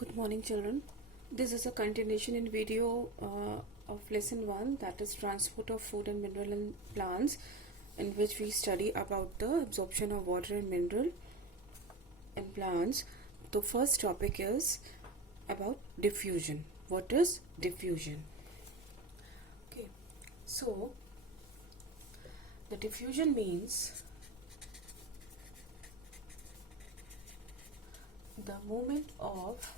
Good morning, children. This is a continuation in video of lesson 1, that is transport of food and mineral in plants, in which we study about the absorption of water and mineral in plants. The first topic is about diffusion. What is diffusion? Okay, so the diffusion means the movement of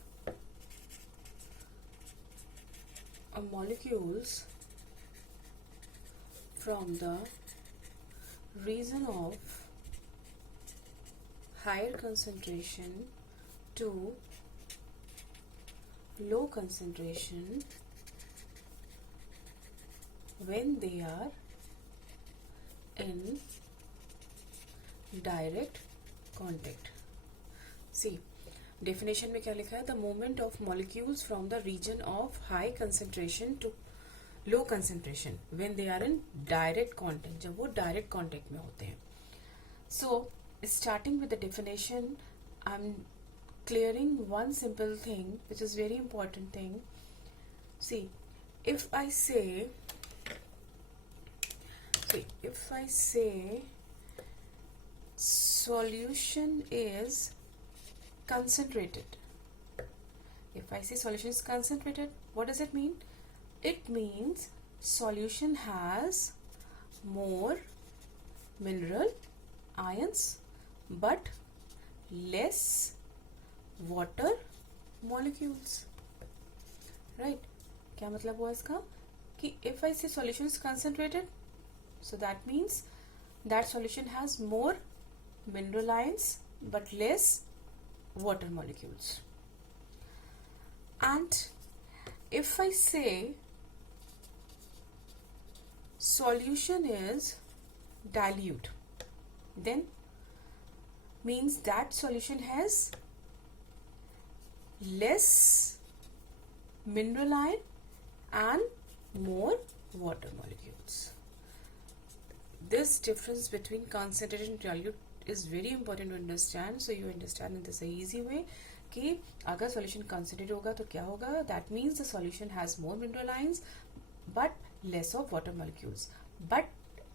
molecules from the region of higher concentration to low concentration when they are in direct contact. See, definition में क्या लिखा है? The movement of molecules from the region of high concentration to low concentration when they are in direct contact, जब वो direct contact में होते हैं. So starting with the definition, I am clearing one simple thing which is very important thing. See, if I say solution is concentrated. If I say solution is concentrated, what does it mean? It means solution has more mineral ions but less water molecules. Right? क्या मतलब हुआ इसका? कि if I say solution is concentrated, so that means that solution has more mineral ions but less water molecules. And if I say solution is dilute, then means that solution has less mineral ion and more water molecules. This difference between concentrated and dilute is very important to understand, so you understand in this a easy way कि अगर solution concentrated होगा तो क्या होगा? That means the solution has more mineral ions but less of water molecules. But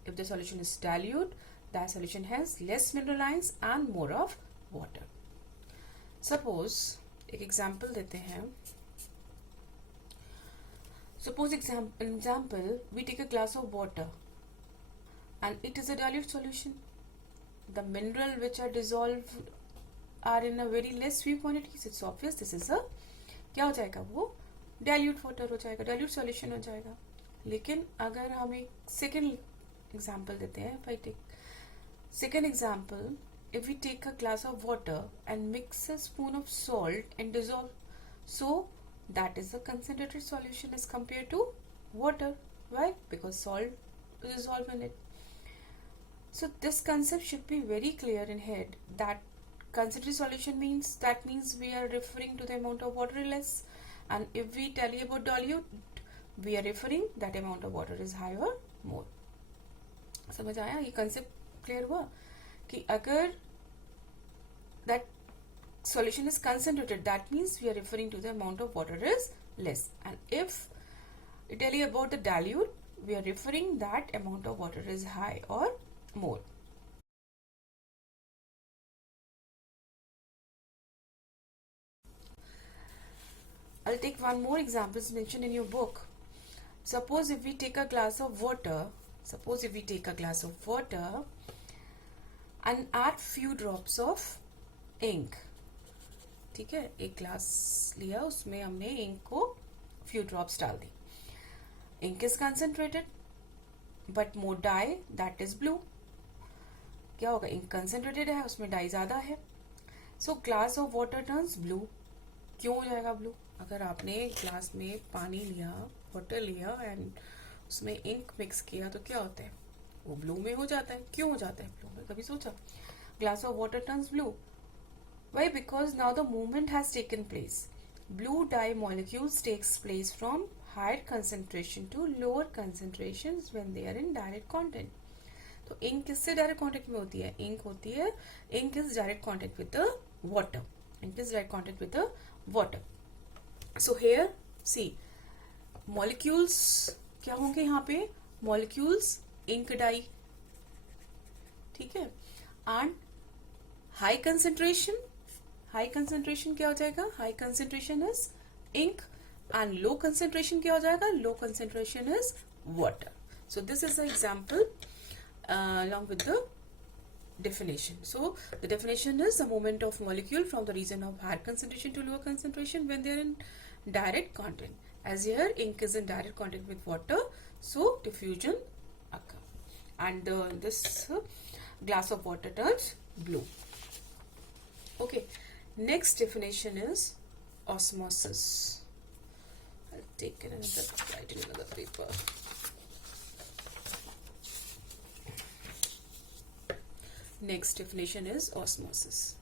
if the solution is dilute, that solution has less mineral ions and more of water. Suppose एक example देते हैं. Suppose example we take a glass of water and it is a dilute solution. The mineral which are dissolved are in a very less few quantities. It's obvious this is a क्या हो जाएगा? वो dilute water हो जाएगा, dilute solution हो जाएगा. लेकिन अगर हम एक second example देते हैं, if I take second example, if we take a glass of water and mix a spoon of salt and dissolve, so that is the concentrated solution as compared to water. Why? Because salt is dissolved in it. So this concept should be very clear in head, that concentrated solution means we are referring to the amount of water less, and if we tell you about dilute, we are referring that amount of water is high or more. समझ आया? ये concept clear हुआ कि अगर that solution is concentrated, that means we are referring to the amount of water is less, and if we tell you about the dilute, we are referring that amount of water is high or more. I'll take one more example mentioned in your book. Suppose if we take a glass of water, and add few drops of ink. ठीक है, एक glass लिया, उसमें हमने ink को few drops डाल दी. Ink is concentrated but more dye, that is blue. क्या होगा? इंक कंसेंट्रेटेड है, उसमें डाई ज्यादा है, so glass of water turns blue. क्यों हो जाएगा ब्लू? अगर आपने ग्लास में पानी लिया, वाटर लिया एंड उसमें इंक मिक्स किया तो क्या होता है? वो ब्लू में हो जाता है. क्यों हो जाता है ब्लू में? कभी सोचा? Glass of water turns blue. Why? Because now the movement has taken place. Blue dye molecules takes place from higher concentration to lower concentrations when they are in direct contact. तो ink किससे direct contact में होती है? Ink is direct contact with the water. Ink is direct contact with the water. So here see molecules क्या होंगे यहाँ पे, molecules ink dye, ठीक है, and high concentration क्या हो जाएगा, high concentration is ink and low concentration क्या हो जाएगा, low concentration is water. So this is the example along with the definition. So the definition is the movement of molecule from the region of higher concentration to lower concentration when they are in direct contact. As here ink is in direct contact with water, so diffusion occur, and this glass of water turns blue. Okay, next definition is osmosis. I'll take write in another paper. Next definition is osmosis.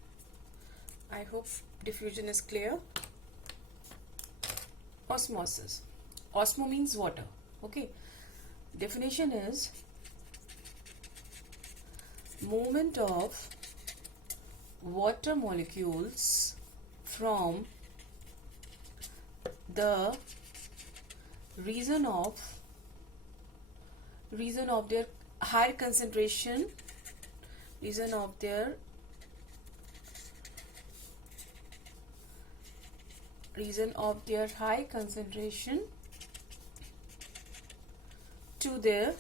I hope diffusion is clear. Osmosis. Osmo means water. Okay. Definition is movement of water molecules from the region of their higher concentration, region of their high concentration to their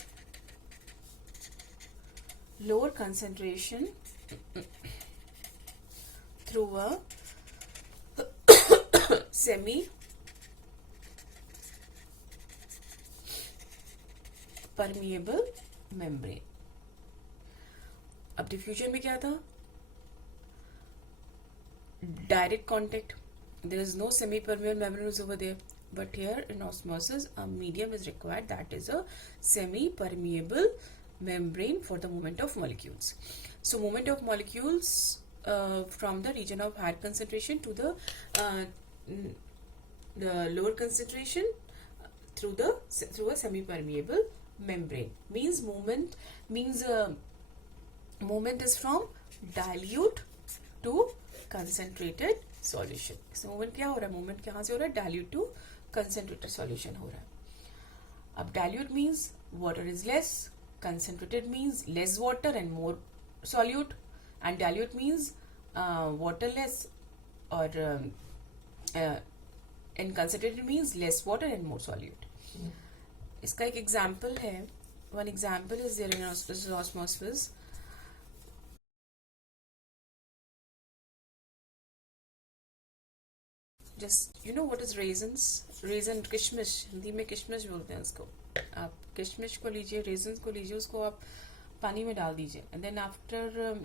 lower concentration through a semi permeable membrane. अब diffusion में क्या था, direct contact, there is no semi permeable membrane is over there, but here in osmosis a medium is required, that is a semi permeable membrane for the movement of molecules. So movement of molecules from the region of higher concentration to the lower concentration through a semi permeable membrane means movement is from dilute to concentrated solution. So movement क्या हो रहा है, movement कहाँ से हो रहा है, dilute to concentrated solution हो रहा है. अब dilute means water is less, concentrated means less water and more solute, and dilute means water less, or and concentrated means less water and more solute. इसका एक example है, one example is there in osmosis. Just you know what is raisins? Raisin, किशमिश, हिंदी में किशमिश बोलते हैं उसको. आप किशमिश को लीजिए, raisins को लीजिए, उसको आप पानी में डाल दीजिए, and then after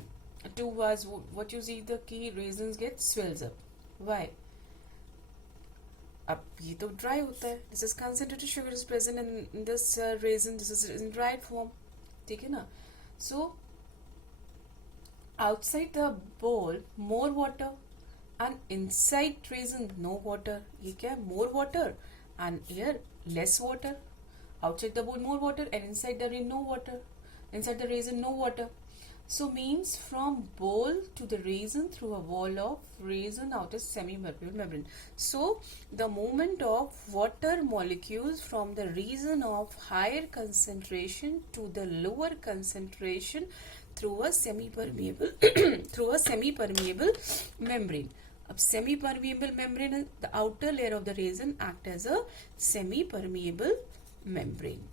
2 hours what you see the key raisins get swells up. Why? अब ये तो dry होता है. This is concentrated sugar is present in this raisin. This is in dried form. ठीक है ना? So outside the bowl more water, and inside raisin no water. ये क्या है? More water, and here less water. Outside the bowl more water, and inside the raisin no water. Inside the raisin no water. So means from bowl to the raisin through a wall of raisin outer semi-permeable membrane. So the movement of water molecules from the region of higher concentration to the lower concentration through a semi-permeable membrane. अब semi-permeable membrane, the outer layer of the raisin act as a semi-permeable membrane.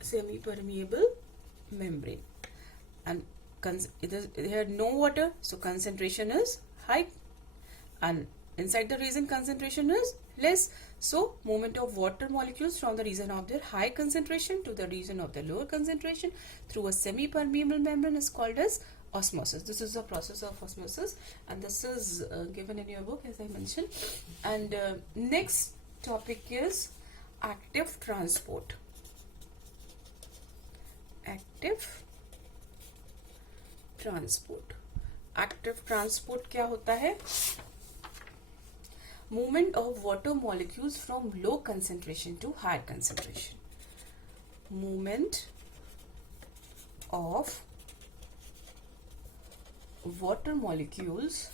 Semi-permeable membrane, and it had no water, so concentration is high, and inside the raisin concentration is less, so movement of water molecules from the region of their high concentration to the region of the lower concentration through a semi-permeable membrane is called as osmosis. This is the process of osmosis, and this is given in your book, as I mentioned. And next topic is active transport. Active transport क्या होता है? Movement of water molecules from low concentration to higher concentration. Movement of water molecules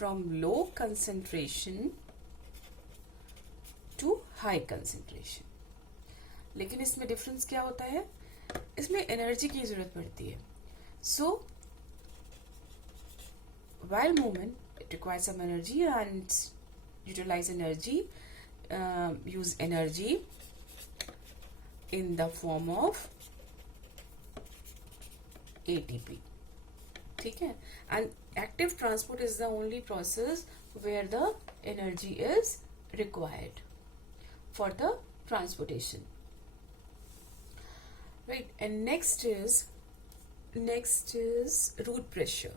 from low concentration to high concentration. लेकिन इसमें difference क्या होता है, इसमें energy की जरूरत पड़ती है. So while movement it requires some energy, and utilize energy, use energy in the form of ATP. ठीक है. And active transport is the only process where the energy is required for the transportation, right? And next is root pressure.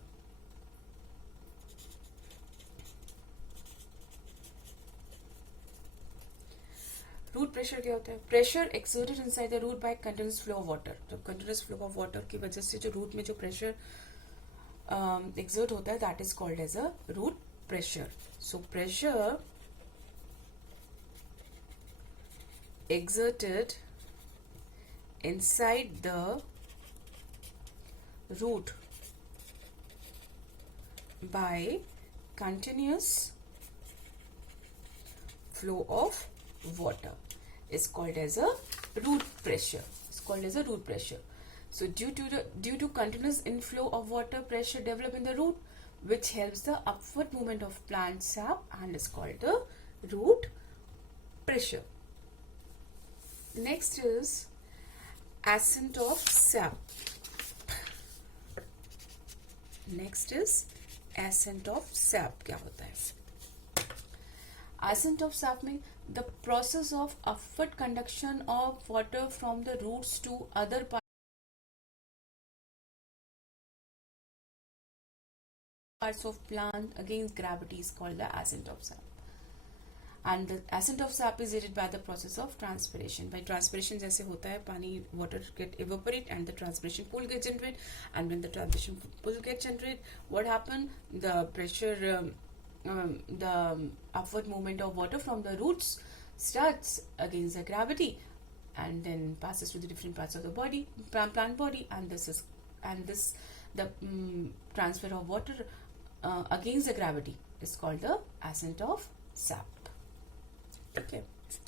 Root pressure क्या होता है? Pressure exerted inside the root by continuous flow of water. तो continuous flow of water की वजह से जो root में जो प्रेशर एक्सर्ट होता है, that is called as a root pressure. So pressure exerted inside the root by continuous flow of water is called as a root pressure. It's called as a root pressure. So due to continuous inflow of water, pressure develop in the root, which helps the upward movement of plant sap and is called the root pressure. Next is ascent of sap. Next is ascent of sap. क्या होता है? Ascent of sap में the process of upward conduction of water from the roots to other parts of plant against gravity is called the ascent of sap. And the ascent of sap is aided by the process of transpiration. By transpiration जैसे होता है, पानी water get evaporate and the transpiration pool get generate, and when the transpiration pool get generate, what happen? The pressure, the upward movement of water from the roots starts against the gravity, and then passes to the different parts of the body, plant body, and the transfer of water against the gravity is called the ascent of sap. Okay,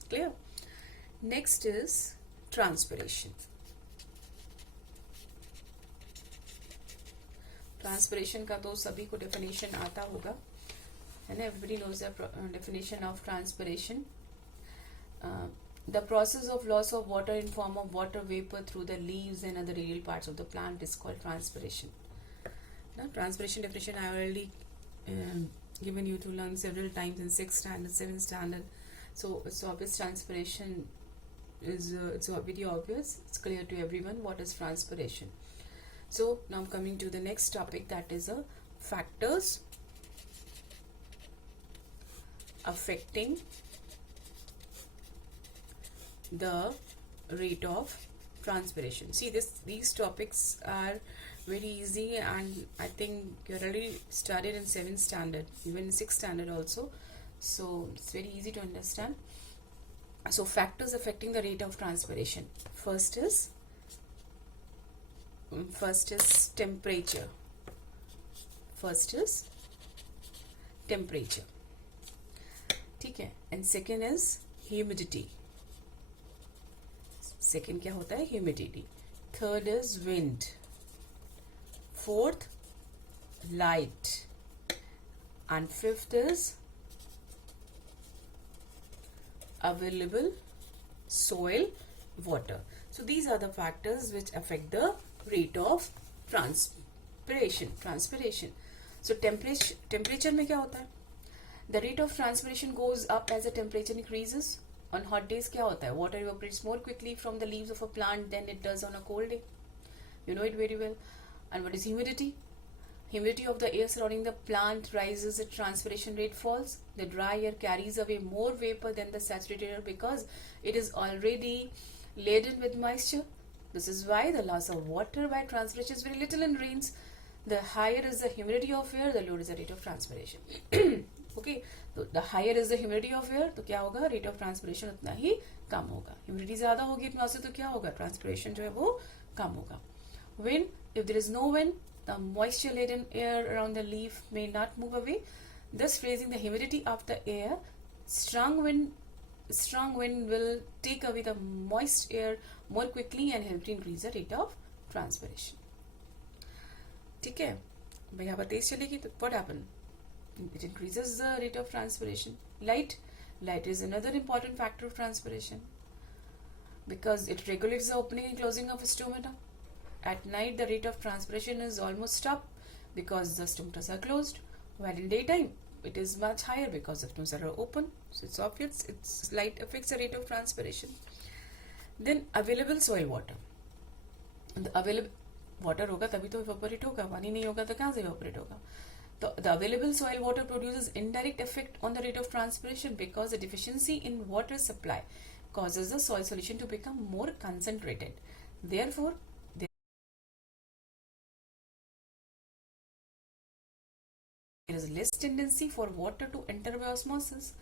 clear? Next is transpiration. Transpiration का तो सभी को definition आता होगा, है ना? Everybody knows the definition of transpiration. The process of loss of water in form of water vapor through the leaves and other aerial parts of the plant is called transpiration. Now, transpiration definition I already given you to learn several times in 6th standard, 7th standard. So it's obvious transpiration is it's very obvious. It's clear to everyone what is transpiration. So now coming to the next topic, that is factors affecting the rate of transpiration. See, these topics are very easy, and I think you already studied in 7th standard, even in 6th standard also. So it's very easy to understand. So factors affecting the rate of transpiration. First is temperature. First is temperature. ठीक है. And second is humidity. Second क्या होता है? Humidity. Third is wind. Fourth, light. And fifth is available soil, water. So these are the factors which affect the rate of transpiration. So temperature में क्या होता है? The rate of transpiration goes up as the temperature increases. On hot days क्या होता है? Water evaporates more quickly from the leaves of a plant than it does on a cold day. You know it very well. And what is humidity? Humidity of the air surrounding the plant rises, the transpiration rate falls. The dry air carries away more vapor than the saturated air because it is already laden with moisture. This is why the loss of water by transpiration is very little in rains. The higher is the humidity of air, the lower is the rate of transpiration. Okay, so the higher is the humidity of air, तो क्या होगा? Rate of transpiration उतना ही कम होगा. Humidity ज़्यादा होगी इतना से तो क्या होगा? Transpiration जो है वो कम होगा. Wind, if there is no wind, the moisture laden air around the leaf may not move away. thus raising the humidity of the air. Strong wind will take away the moist air more quickly and help to increase the rate of transpiration. ठीक है भाई, हवा तेज चलेगी तो what happen? It increases the rate of transpiration. Light is another important factor of transpiration because it regulates the opening and closing of stomata. At night, the rate of transpiration is almost stopped because the stomatas are closed, while in daytime, it is much higher because the stomatas are open. So it's obvious, light affects the rate of transpiration. Then available soil water. The available water होगा तभी तो evaporate होगा, पानी नहीं होगा तो कहाँ से evaporate होगा? So the available soil water produces indirect effect on the rate of transpiration because the deficiency in water supply causes the soil solution to become more concentrated. Therefore, there is less tendency for water to enter by osmosis.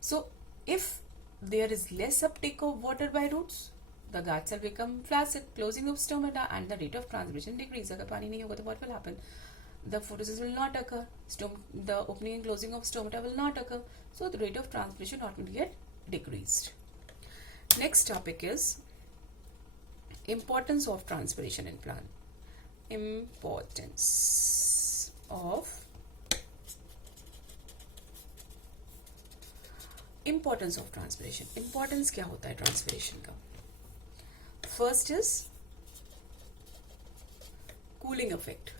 So if there is less uptake of water by roots, the gut cell become flaccid, closing of stomata, and the rate of transpiration decrease. अगर पानी नहीं होगा तो what will happen? The photosynthesis will not occur. The opening and closing of stomata will not occur. So the rate of transpiration automatically get decreased. Next topic is importance of transpiration in plant. Importance of transpiration. Importance क्या होता है transpiration का? First is cooling effect.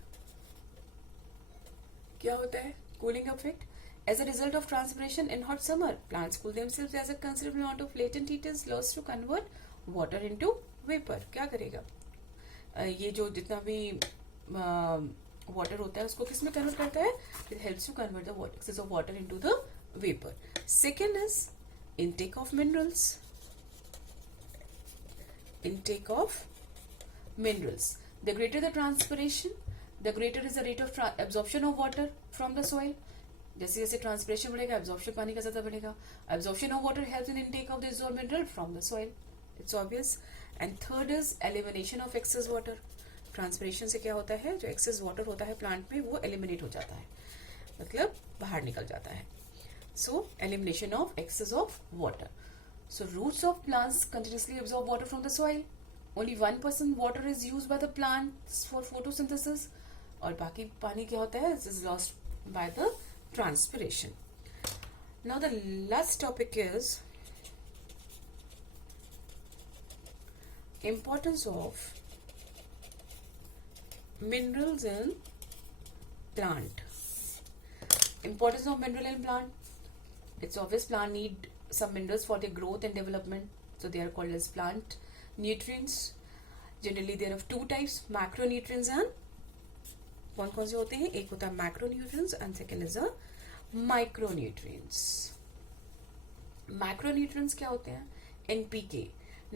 क्या होता है cooling effect? As a result of transpiration in hot summer, plants cool themselves as a considerable amount of latent heat is lost to convert water into vapor. क्या करेगा? ये जो जितना भी water होता है उसको किस में convert करता है? It helps to convert the excess of water into the vapor. Second is intake of minerals. Intake of minerals. The greater the transpiration, the greater is the rate of absorption of water from the soil. जैसे जैसे transpiration बढ़ेगा, absorption पानी का ज्यादा बढ़ेगा. Absorption of water helps in intake of the dissolved mineral from the soil. It's obvious. And third is elimination of excess water. Transpiration से क्या होता है, जो एक्सेस वाटर होता है प्लांट में वो एलिमिनेट हो जाता है, मतलब बाहर निकल जाता है. So elimination of excess of water. So roots of plants continuously absorb water from the soil. Only 1% water is used by the plants for photosynthesis. और बाकी पानी क्या होता है, this is lost by the transpiration. Now the last topic is importance of minerals in plant. Importance of mineral in plant. It's obvious plant need some minerals for their growth and development, so they are called as plant nutrients. Generally there are two types, macronutrients and कौन कौन से होते हैं? एक होता है macronutrients and second is a micronutrients. Macronutrients क्या होते हैं? NPK,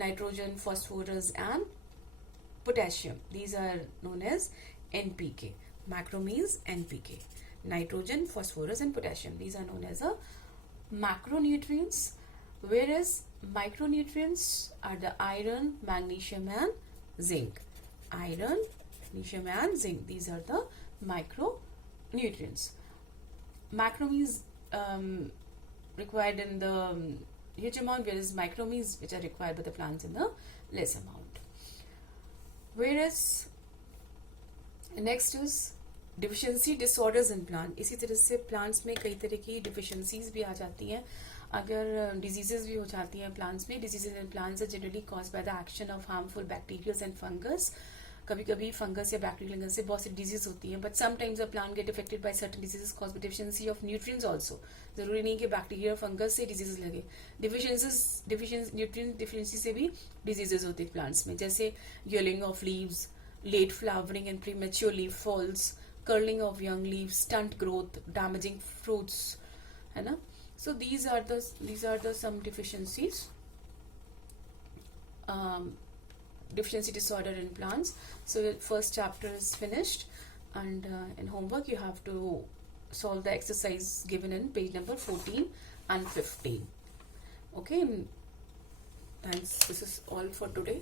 nitrogen, phosphorus and potassium. These are known as NPK. Macro means NPK. Nitrogen, phosphorus and potassium. These are known as a macronutrients, whereas micronutrients are the iron, magnesium and zinc. Iron, magnesium and zinc. These are the micronutrients. Macro means required in the huge amount, whereas micro means which are required by the plants in the less amount. Whereas next is deficiency disorders in plant. इसी तरह से plants में कई तरह की deficiencies भी आ जाती हैं. अगर डिजीजेस भी हो जाती हैं प्लांट्स में. Diseases in plants are generally cause by the action of harmful bacterias and fungus. कभी कभी फंगस या बैक्टीरियल से बहुत सी डिजीज होती हैं, but sometimes the plant get affected by certain diseases cause by deficiency of nutrients also. जरूरी नहीं कि बैक्टीरिया और फंगस से डिजीजेस लगे. न्यूट्रिएंट डिफिशियंसी से भी डिजीजेस होती है प्लांट्स में, जैसे yellowing of leaves, late flowering and premature leaf falls, curling of young leaves, stunt growth, damaging fruits, है ना. So these are the some deficiencies, deficiency disorder in plants. So the first chapter is finished, and in homework you have to solve the exercise given in page number 14 and 15. Okay, thanks. This is all for today.